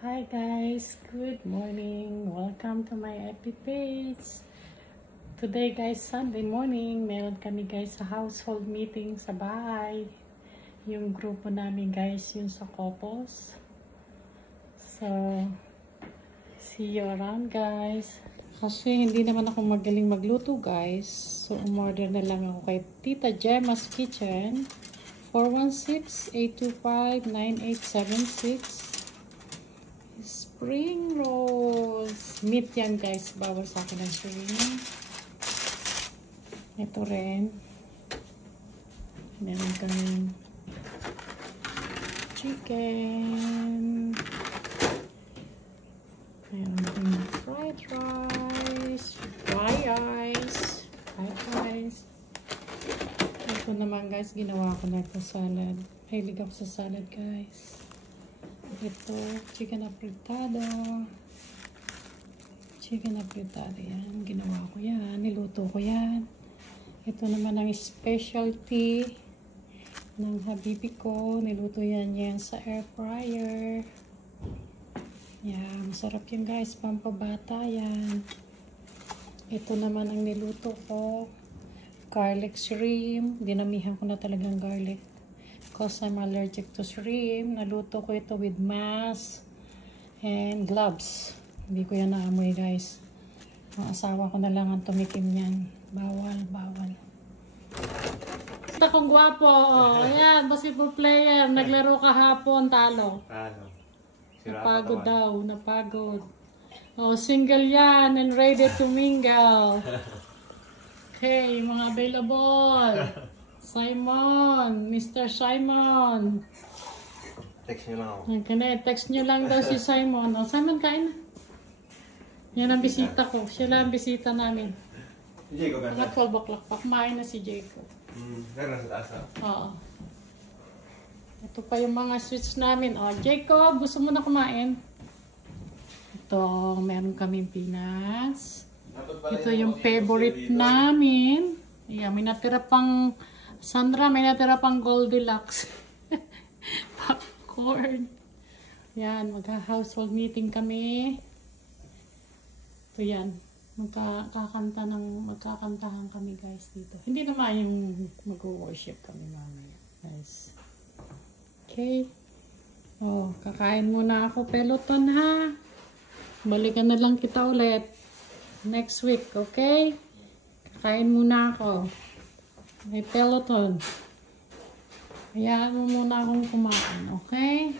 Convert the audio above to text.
Hi guys, good morning. Welcome to my FB page. Today guys, Sunday morning, meron kami guys sa household meeting sa bahay. Yung grupo namin guys, yun sa couples. So, see you around guys. Kasi hindi naman ako magaling magluto guys. So, umorder na lang ako kay Tita Gemma's Kitchen. 416-825-9876. Spring rolls. Meat yan guys. Bawal sa akin ang shrimp. Ito rin. Meron kaming chicken. Meron kaming fried rice. Fried rice. Ito naman guys, ginawa ko na ito salad. Hilig ako sa salad guys. Ito, chicken apritada. Yan. Ginawa ko yan. Niluto ko yan. Ito naman ang specialty ng habibi ko. Niluto yan sa air fryer. Yan. Masarap yan guys. Pampabata yan. Ito naman ang niluto ko. Garlic shrimp. Dinamihan ko na talagang garlic. Because I'm allergic to shrimp. Naluto ko ito with mask and gloves. Hindi ko yan naamoy guys. Ang asawa ko na lang ang tumikim yan. Bawal. Ito kong gwapo. Ayan, basketball player. Naglaro kahapon, talo. Napagod daw. Oh, single yan and ready to mingle. Okay, mga available. Simon, Mr. Simon. Text nyo lang ako. Text nyo lang daw si Simon. Oh, Simon, kain na. Yan ang bisita ko. Siya lang ang bisita namin. Si Jacob yan. Mga 12 o'clock pa. Kumain na si Jacob. Pero nasa taas na. Oo. Ito pa yung mga sweets namin. Oh, Jacob, gusto mo na kumain? Ito, meron kaming peanuts. Ito yung favorite namin. Yeah, may natira pang Sandra, may natira pang Goldilocks. Popcorn. Yan, magka-household meeting kami. Ito yan. Magkakantahan kami guys dito. Hindi naman yung mag-worship kami mamaya. Guys. Okay. Oh, kakain muna ako peloton ha. Balikan na lang kita ulit. Next week, okay? Kakain muna ako. May peloton. Hayaan mo muna akong kumain, okay?